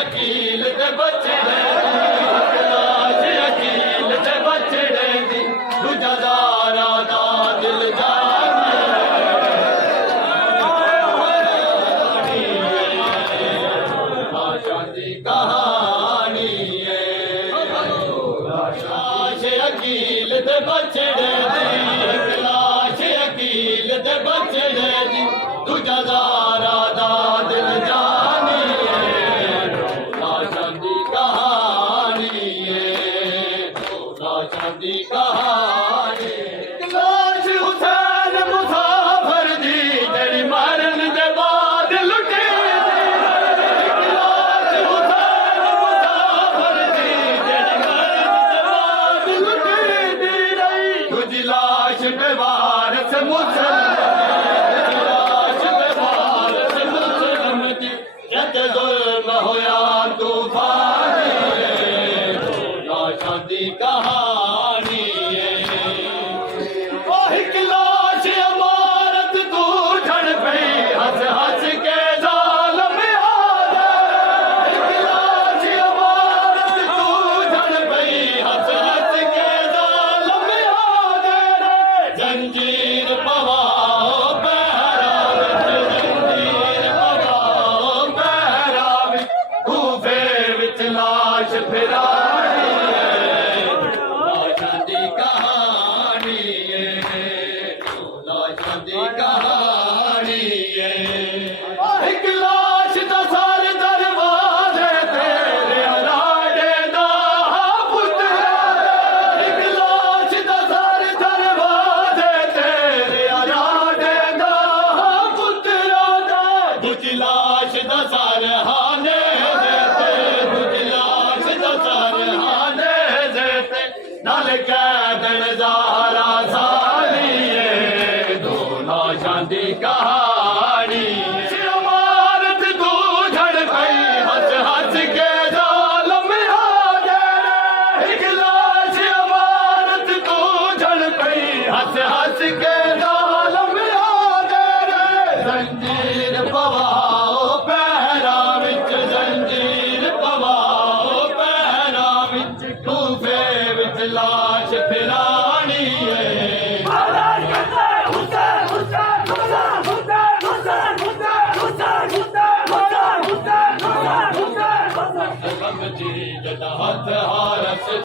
अकील दे बचड़े लाश अकील दे बचड़े दी दूजा दारा दा दिल जानी लाशां दी कहानी है लाश अकील दे बचड़े दी लाश अकील दे बचड़े दी दूजा दारा दा दिल जानी है लाशां दी कहानी है लाशां दी कहानी लाश हुसैन मुसाफिर दी जड़ी मरन दे बाद लुटे लाश हुसैन मुसाफिर दी जड़ी मरन दे बाद लुटे दी रही तुझी लाश बेवारस मुसलमान लाश बेवारस मुसलमान दी जद जुल्म होया तूफान लाशां दी कहानी एक लाश अमारत तू झड़ पई हंस हंस के जालम एक लाश अमारत तू झड़ पई हंस हंस के जालम जंजीर पवाओ पहराव जंजीर पवाओ पहराव कूफे विच लाश फिरानी लाशां दी कहानी लाशां दी कहानी एक लाश दा सर दरवाजे तेरे लाडे दा पुत्तरा एक लाश दा सर दरवाजे तेरे लाडे दा पुत्तरा दूजी लाश दा सर हाने देते दूजी लाश दा सर हाने देते नाल कैदन ज़हरा साली दो लाशां दी कहानी अमारत तू झड़ पई हंस हंस के जालम एक लाश अमारत तू झड़ पई हंस हंस के जालम जंजीर पवाओ पहरा विच जंजीर पवाओ पहरा विच कूफे विच लाश फिरानी हथ हारस